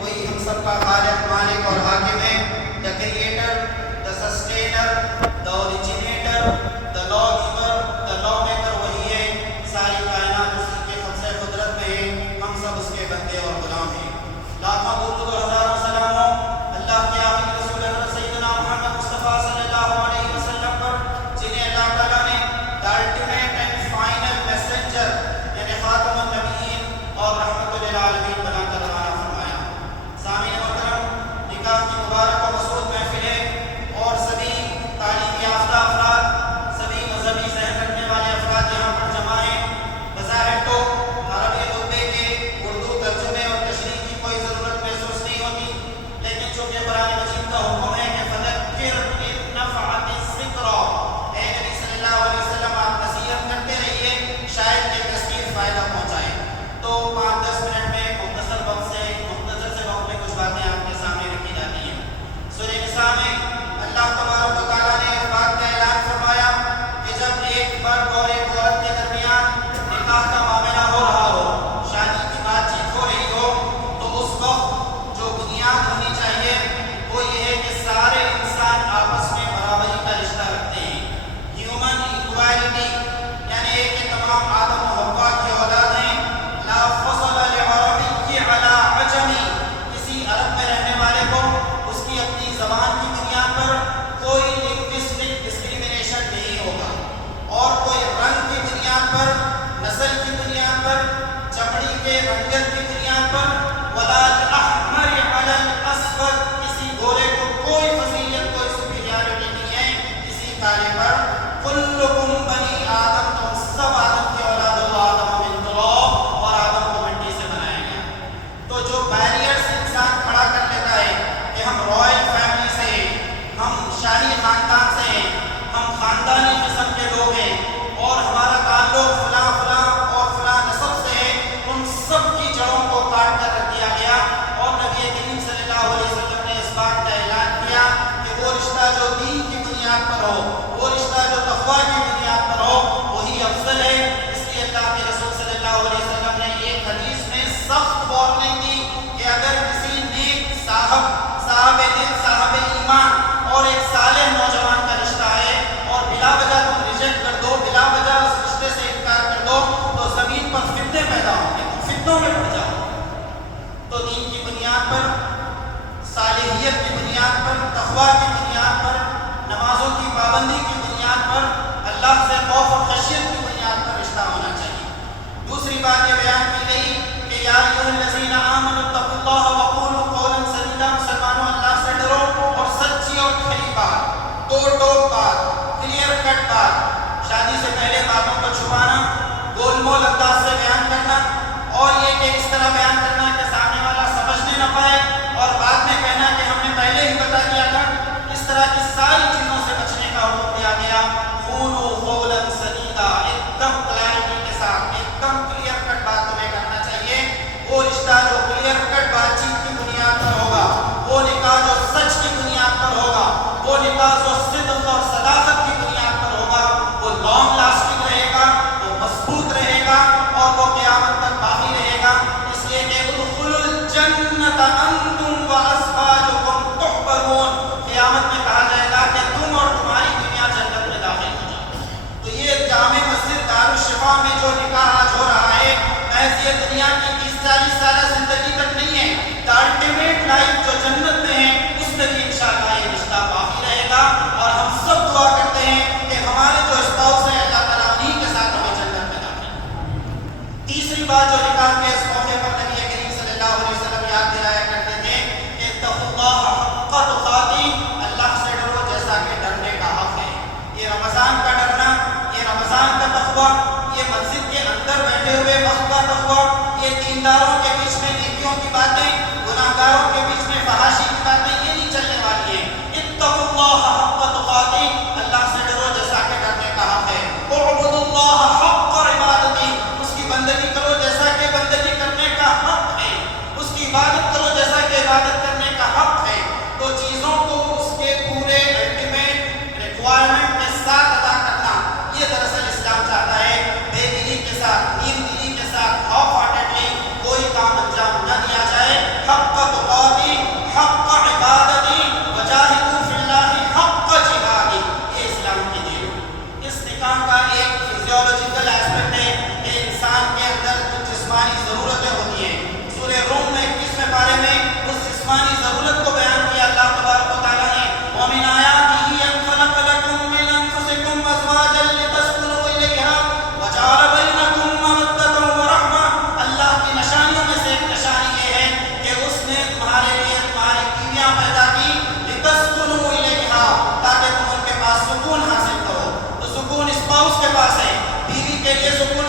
وہی ہم سب کا خالق، مالک اور حاکم ہے. The creator, the sustainer, the originator, the law giver, the law maker وہی ہے. ساری کائنات اسی کے قبضہ قدرت میں ہے. ہم سب اس کے بندے اور غلام ہیں. لاکھوں درود اور ہزاروں سلاموں اللہ کے آخری رسول حضرت سیدنا محمد مصطفیٰ صلی اللہ علیہ وسلم پر، جنہیں اللہ تعالیٰ نے the ultimate and final messenger یعنی خاتم النبیین اور رحمت للعالمین بنا کر روانہ فرمایا. سامعین محترم، نکاح کی مبارک و مسعود محفل ہے اور سبھی تعلیم یافتہ افراد، سبھی مذہبی ذہن رکھنے والے افراد یہاں پر جمع ہیں. بظاہر تو عربی خطبے کے اردو ترجمے اور تشریح کی کوئی ضرورت محسوس نہیں ہوتی، لیکن چونکہ قرآن مجید کا حکم ہے کہ فذکر ان نفعت الذکریٰ، اے نبی صلی اللہ علیہ وسلم آپ نصیحت کرتے رہیے، شاید کہ کثیر فائدہ پہنچائے. تو 5-10 منٹ میں مختصر سے وقت میں کچھ باتیں آپ کے سامنے رکھی جاتی ہیں. سورہ نساء میں اللہ تبارک و تعالیٰ نے اس بات کا اعلان فرمایا کہ جب ایک مرد اور ایک عورت کے درمیان نکاح کا معاملہ ہو رہا ہو، شادی کی بات چیت ہو رہی ہو، تو اس وقت جو بنیاد ہونی چاہیے وہ یہ ہے کہ سارے انسان آپس میں برابری کا رشتہ رکھتے ہیں. ہیومن ایکوالٹی یعنی کہ تمام آدم و حوا کی اولاد ہیں. لا فضل لعربی علی عجمی، کسی عرب میں رہنے والے کو اس کی اپنی زبان کی بنیاد پر کوئی لنگوسٹک ڈسکریمنیشن نہیں ہوگا، اور کوئی رنگ کی بنیاد پر، نسل کی بنیاد پر، چمڑی کے رنگت کی بنیاد پر، ولا الاحمر علی الاسود، کسی گورے کو کوئی فضیلت، کوئی سپیریارٹی نہیں ہے کسی کالے پر. کلکم بنی آدم، تم سب آدم کی اولاد ہو. آدم من تراب، اور آدم کو مٹی سے بنایا گیا. تو جو بیریئرز انسان کھڑا کر لیتا ہے کہ ہم رائل فیملی سے ہیں، ہم شاہی خاندان سے ہیں، ہم خاندانی قسم کے لوگ ہیں اور ہمارا تعلق فلاں فلاں اور فلاں نسب سے ہے، ان سب کی جڑوں کو کاٹ کر رکھ دیا گیا. اور نبی کریم صلی اللہ علیہ وسلم نے اس بات کا اعلان کیا کہ وہ رشتہ جو دین کی بنیاد پر ہو، وہ رشتہ جو تقویٰ کی بنیاد پر ہو، وہی افضل ہے. اس لیے اللہ کے رسول صلی اللہ علیہ وسلم نے ایک حدیث میں سخت وارننگ دی کہ اگر کسی نیک صاحب دل، صاحب ایمان اور ایک صالح نوجوان کا رشتہ ہے اور بلا وجہ تم ریجیکٹ کر دو، بلا وجہ اس رشتے سے انکار کر دو، تو زمین پر فتنے پیدا ہوں گے، تم فتنوں میں پڑ جاؤ. تو دین کی بنیاد پر، صالحیت کی بنیاد پر، تقویٰ کی بنیاد پر، نمازوں کی پابندی کی بنیاد پر، اللہ سے خوف اور خشیت کی بنیاد پر رشتہ ہونا چاہیے. دوسری بات یہ بیان کی گئی کہ یا ایھا الذین آمنوا اتقوا اللہ وقولوا قولا سدیدا، مسلمانوں اللہ سے ڈرو اور سچی اور کھلی بات، دو ٹوک بات، کلیئر کٹ بات، شادی سے پہلے باتوں کو چھپانا، گول مول انداز سے بیان کرنا، اور یہ کہ اس طرح بیان کرنا کہ سامنے والا سمجھنے نہ پائے اور بعد میں کہنا کہ ہم نے پہلے ہی بتا دیا تھا. اس طرح کی ساری چیزوں سے بچنے کا حکم دیا گیا. قولوا قولا سدیدا، ایک دم کلیئرٹی کے ساتھ، ایک دم کلیئر کٹ بات تمہیں کرنا چاہیے. وہ رشتہ جو کلیئر کٹ بات چیت کی بنیاد پر ہوگا، وہ نکاح جو سچ کی بنیاد پر ہوگا، وہ نکاح جو صدق اور صداقت کی بنیاد پر ہوگا، وہ لانگ لاسٹنگ رہے گا، وہ مضبوط رہے گا اور وہ قیامت تک باقی رہے گا. اس لیے کہ ادخلوا الجنۃ انتم وازواجکم تحبرون، قیامت میں کہا جائے گا کہ تم اور تمہاری دنیا جنت میں داخل ہو جاؤ. تو یہ جامع مسجد دارالشفا میں جو نکاح آج ہو رہا ہے، محض یہ دنیا کی 30-40 سالہ زندگی تک نہیں ہے. دا الٹیمیٹ لائف جو جنت میں ہے، اس میں بھی انشاءاللہ یہ رشتہ باقی رہے گا. اور ہم سب دعا کرتے ہیں کہ ہمارے جو اسپاؤس ہیں اللہ تعالیٰ انہیں کے ساتھ ہمیں جنت میں داخل کرے. تیسری بات جو نکاح کے اس موقع پر نبی کریم صلی اللہ علیہ وسلم یاد دلایا کرتے تھے کہ اتقوا اللہ حق تقاتی، اللہ سے ڈرو جیسا کہ ڈرنے کا حق ہے. یہ رمضان کا ڈرنا، یہ رمضان کا تقویٰ، یہ مسجد کے اندر بیٹھے ہوئے وقت کا تقویٰ، یہ دینداروں کے بیچ میں نیکیوں کی باتیں، گناہگاروں کے بیچ میں فحاشی کی باتیں، یہ نہیں چلنے والی ہیں. اتقوا اللہ حق تقاتی، اللہ سے ڈرو جیسا کہ ڈرنے کا حق ہے. اعبدوا اللہ حق عبادتی، اس کی بندگی کرو جیسا کہ بندگی کرنے کا حق ہے، اس کی عبادت کرو جیسا کہ عبادت کرنے کا حق ہے. تو چیزوں کو اس کے پورے الٹیمیٹ ریکوائرمنٹ کے ساتھ ادا کرنا، یہ دراصل اسلام چاہتا ہے. بے دلی کے ساتھ، نیم دلی کے ساتھ، ہاف ہارٹیڈلی کوئی کام انجام نہ دیا جائے. حق کا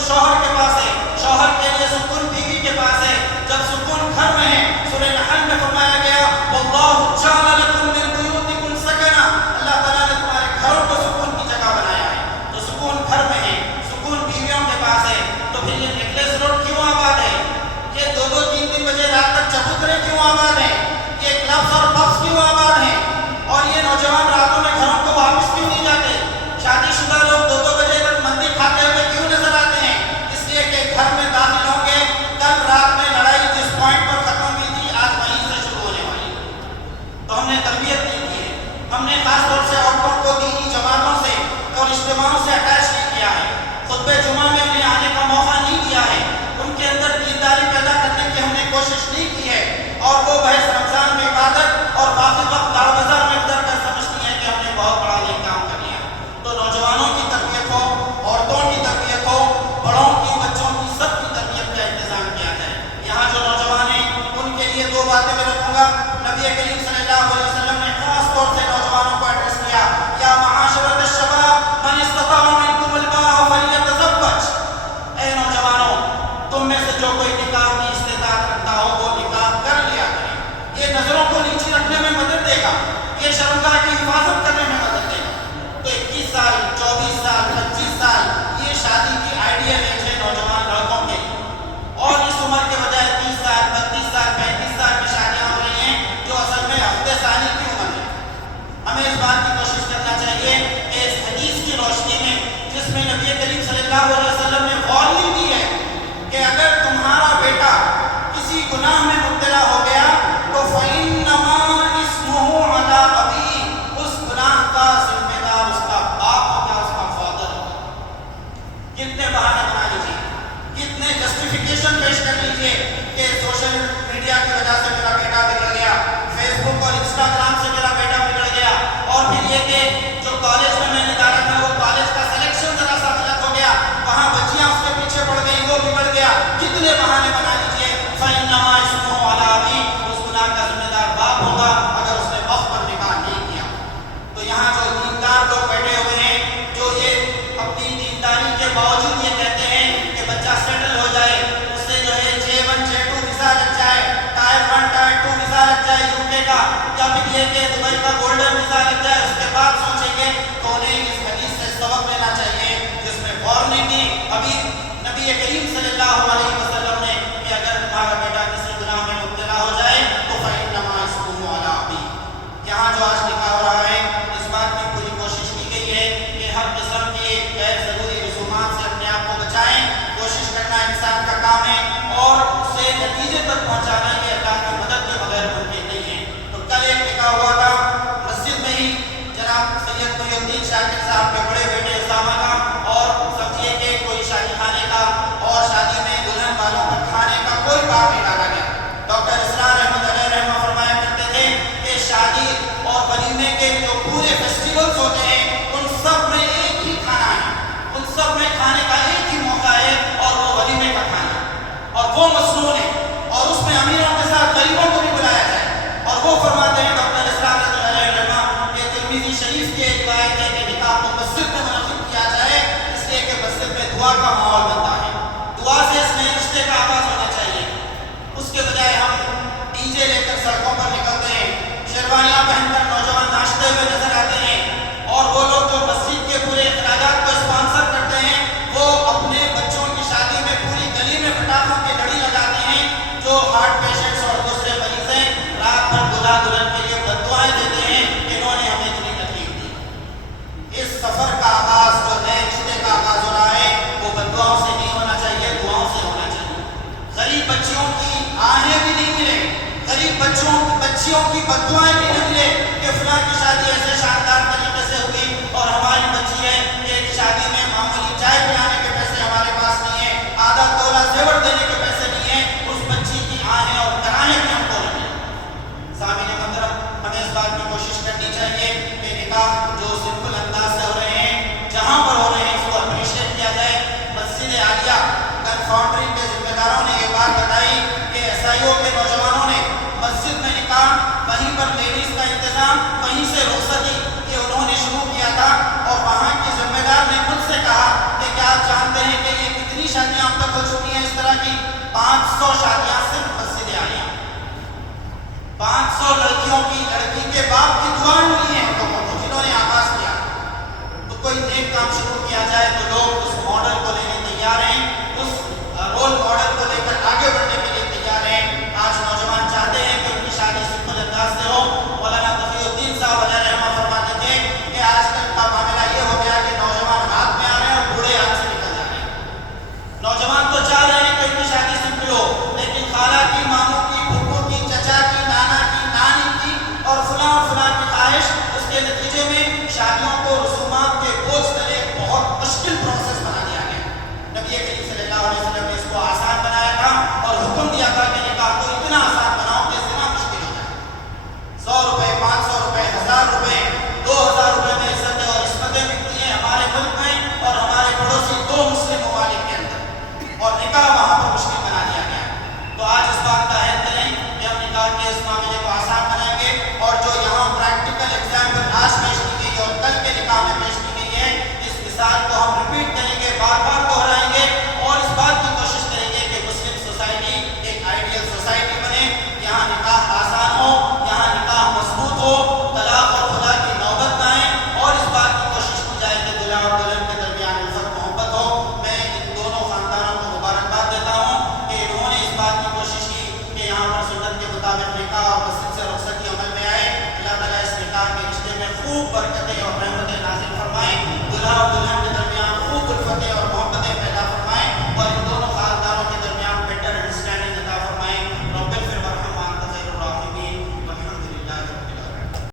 شوہر کے پاس ہے، شوہر کے لیے سکون بیوی کے پاس ہے، جب سکون گھر میں ہے۔ سورہ نحل میں فرمایا گیا واللہ جعل لکم من بیوتکم سکنا، اللہ تعالیٰ نے تمہارے گھروں کو سکون کی جگہ بنایا ہے۔ تو سکون گھر میں ہے، سکون بیویوں کے پاس ہے، تو پھر یہ نیکلس روڈ کیوں آباد ہے؟ یہ 2-3 بجے رات تک چبوترے کیوں آباد ہیں؟ یہ کلبس اور پبس کیوں آباد ہیں؟ اور یہ نوجوان راتوں میں گھروں کو واپس کیوں نہیں جاتے؟ شادی شدہ لوگ 2 بجے تک مندی کھاتے ہوئے کیوں نظر آتے ہیں؟ اس لیے کہ گھر میں داخل ہوں گے، کل رات میں لڑائی جس پوائنٹ پر ختم ہوئی تھی آج وہیں سے شروع ہونے والی ہے۔ تو ہم نے تربیت نہیں کی ہے، ہم نے خاص طور سے عورتوں کو دینی جماعتوں سے اور اجتماعوں سے اٹیچ نہیں کیا ہے، خطبہ جمعہ میں انہیں آنے کا موقع نہیں دیا ہے، ان کے اندر دینداری پیدا کرنے کی ہم نے کوشش نہیں کی ہے، اور وہ بحث رمضان میں عبادت اور باقی وقت دار بازار میں گزر کر سمجھتی ہیں کہ ہم نے بہت بڑا یہ کام کر لیا۔ تو نوجوانوں کی تربیت ہو، عورتوں کی تربیت ہو، بڑوں کی، بچوں کی، سب کی تربیت کا انتظام کیا جائے۔ یہاں جو نوجوان ہیں ان کے لیے 2 باتیں میں رکھوں گا۔ نبی کریم صلی اللہ علیہ وسلم نے خاص طور سے نوجوانوں کو ایڈریس کیا، یا معاشرت الشباب من استطاع منکم الباء فلیتزوج، اے نوجوانوں تم میں سے جو کوئی نکاح کی استطاعت رکھتا ہو وہ نکاح کر لیا کرے۔ یہ نظروں کو نیچے رکھنے میں مدد دے گا، یہ شرمگاہ کی حفاظت کرنے میں مدد دے گا۔ تو 21 سال، 24 سال، 25 سال یہ شادی کی آئیڈیل ایج ہے نوجوان لڑکوں کے لیے، اور اس عمر کے بجائے 30 سال، 32 سال، 35 سال میں شادیاں ہو رہی ہیں جو اصل میں ہفتے ثانی کی عمر ہے۔ ہمیں اس بات کی کوشش کرنا چاہیے کہ اس حدیث کی روشنی میں جس میں نبی کریم صلی اللہ علیہ وسلم نے وارننگ دی ہے کہ اگر تمہارا بیٹا کسی گناہ میں مبتلا ہو گیا تو فَإِنَّمَا إِسْمُهُ عَلَىٰ أَبِيهِ، اس گناہ کا ذمہ دار اس کا باپ ہوگا، اس کا فادر ہوگا۔ کتنے بہانے بنا لیجیے، کتنے جسٹیفیکیشن پیش کر لیجیے کہ سوشل میڈیا کی وجہ سے میرا بیٹا بگڑ گیا، فیس بک اور انسٹاگرام سے میرا بیٹا بگڑ گیا، اور پھر یہ کہ جو کالج میں نے ڈالا تھا وہ کالج کا سلیکشن ذرا سا غلط ہو گیا، وہاں بچیاں اس کے پیچھے پڑ گئی، وہ بگڑ گیا۔ کتنے بہانے بنا لیجیے، فَإِنَّمَا إِسْمُهُ عَلَىٰ أَبِيهِ، اس گناہ کا ذمہ دار باپ ہوگا اگر اس نے وقت پر نکاح نہیں کیا۔ تو یہاں جو دیندار لوگ بیٹھے ہوئے ہیں، جو یہ اپنی دینداری کے باوجود یہ کہتے ہیں کہ بچہ سیٹل ہو جائے، اس سے جو ہے J1 J2 ویزا لگ جائے، ٹائر 1 ٹائر 2 ویزا لگ جائے UK کا، یا پھر یہ کہ دبئی کا گولڈن ویزا لگ جائے، اس کے بعد سوچیں گے تو انہیں اس حدیث سے سبق لینا چاہیے جس میں وارننگ دی ابھی نبی کریم صلی اللہ علیہ وسلم نے کہ اگر تمہارا بیٹا کسی گناہ میں مبتلا ہو جائے تو فَإِنَّمَا إِسْمُهُ عَلَىٰ أَبِيهِ۔ یہاں جو آج نکاح ہو رہا ہے اس بات کی پوری کوشش کی گئی ہے کہ ہر قسم کے غیر ضروری رسومات سے اپنے آپ کو بچائیں، کوشش کرنا انسان کا کام ہے، اور اسے نتیجے تک پہنچانا یہ اللہ کی مدد کے بغیر ممکن نہیں ہے۔ تو کل ایک نکاح ہوا تھا مسجد میں ہی، جناب سید محی الدین شاکر صاحب کے بڑے بیٹے اسامہ کا، اور سمجھیے کہ کوئی شادی خانے کا اور شادی میں دلہن والوں پر کھانے کا کوئی کام نہیں ڈالا گیا۔ ڈاکٹر اسرار احمد علیہ رحمہ فرمایا کرتے تھے کہ شادی اور ولیمے کے جو پورے فیسٹیولز ہوتے ہیں ان سب میں ایک ہی کھانا ہے، ان سب میں کھانے کا ایک ہی موقع ہے، اور وہ ولیمے کا کھانا ہے، اور وہ مسنون ہے، اور اس میں امیروں کے ساتھ غریبوں کو بھی بلایا جائے۔ اور وہ فرماتے ہیں ڈاکٹر اسرار احمد علیہ رحمہ کہ ترمذی شریف کی ایک روایت ہے کہ نکاح کو مسجد میں منعقد کیا جائے، اس لیے کہ مسجد میں دعا کا ماحول بنتا ہے، دعا سے اس نئے رشتے کا آغاز ہونا چاہیے۔ اس کے بجائے ہم ڈی جے لے کر سڑکوں پر نکلتے ہیں، شیروانیاں پہن کر نوجوان ناچتے ہوئے نظر آتے ہیں، اور وہ لوگ جو مسجد کے پورے اخراجات کو اسپانسر کرتے ہیں وہ اپنے بچوں کی شادی میں پوری گلی میں پٹاخوں کی لڑی لگاتے ہیں، جو ہارٹ پیشنٹس اور دوسرے مریض ہیں رات بھر دلہا دلہن کے لیے بددعائیں دیتے ہیں کہ انہوں نے ہمیں اتنی تکلیف دی۔ اس سفر کا آغاز، جو نئے رشتے کا آغاز ہو رہا ہے، وہ بددعاؤں سے نہیں ہونا چاہیے، دعاؤں سے ہونا چاہیے۔ غریب بچیوں کی آہیں بھی نہیں ملے، غریب بچیوں کی بددعائیں بھی نہیں ملے کہ فلاں کی شادی ایسے شاندار طریقے سے ہوئی اور ہماری بچی ہے کہ ایک شادی میں معمولی چائے پلانے کے پیسے ہمارے پاس نہیں ہیں، آدھا تولہ زیور دینے کے پیسے نہیں ہیں، اس بچی کی آہیں اور کراہیں بھی ہم کو لگیں۔ سامعین محترم، ہمیں اس بات کی کوشش کرنی چاہیے کہ نکاح جو سمپل انداز سے ہو رہے ہیں، جہاں پر ہو رہے ہیں، اس کو اپریشیٹ کیا جائے۔ مسجد عالیہ کنفاؤنڈری کے ذمہ داروں نے یہ بات بتائی کہ SIO کے نوجوانوں نے مسجد میں نکاح، وہیں پر لیڈیز کا انتظام، وہیں سے رخصتی، یہ انہوں نے شروع کیا تھا، اور وہاں کی ذمہ دار نے خود سے کہا کہ کیا آپ جانتے ہیں کہ یہ کتنی کتنی شادیاں اب تک ہو چکی ہیں اس طرح کی؟ 500 شادیاں صرف مسجد عالیہ، 500 لڑکیوں کی، لڑکی کے باپ کی دعا ملی ہے ان لوگوں کو جنہوں نے آغاز کیا۔ تو کوئی نیک کام شروع کیا جائے تو لوگ اس ماڈل کو لینے تیار ہیں، اس رول ماڈل کو لے کر آگے بڑھنے کے لیے تیار ہیں۔ آج نوجوان چاہتے ہیں کہ ان کی شادی سمپل انداز سے ہو۔ مولانا تقی الدین صاحب علیہ رحمہ فرماتے تھے کہ آج کل کا معاملہ یہ ہو گیا کہ نوجوان ہاتھ میں آ رہے ہیں اور بوڑھے ہاتھ سے نکل جا رہے ہیں۔ نوجوان تو چاہ رہے ہیں کہ ان کی شادی سمپل ہو، لیکن خالہ کی، ماموں کی، پھپھو کی، چچا کی، نانا کی، نانی کی اور فلاں فلاں کی خواہش، اس کے نتیجے میں شادیوں کو رسومات کے بوجھ تلے بہت مشکل پروسیس بنا دیا گیا۔ نبی کریم صلی اللہ علیہ وسلم نے اس کو آسان بنایا تھا اور حکم دیا تھا کہ نکاح کو اتنا آسان بناؤ کہ زنا مشکل ہو جائے۔ 100 روپے، 500 روپے، 1000 روپے، 2000 روپے میں عزتیں اور عصمتیں ملتی ہیں ہمارے ملک میں اور ہمارے پڑوسی 2 مسلم ممالک کے اندر، اور نکاح وہاں پر مشکل بنا دیا گیا ہے۔ تو آج اس بات کا عہد کریں کہ ہم نکاح کے اس معاملے کو آسان بنائیں گے، اور جو یہاں پریکٹیکل ایگزامپل آج پیش کی گئی اور کل کے نکاح میں پیش کی گئی ہے، اس مثال کو ہم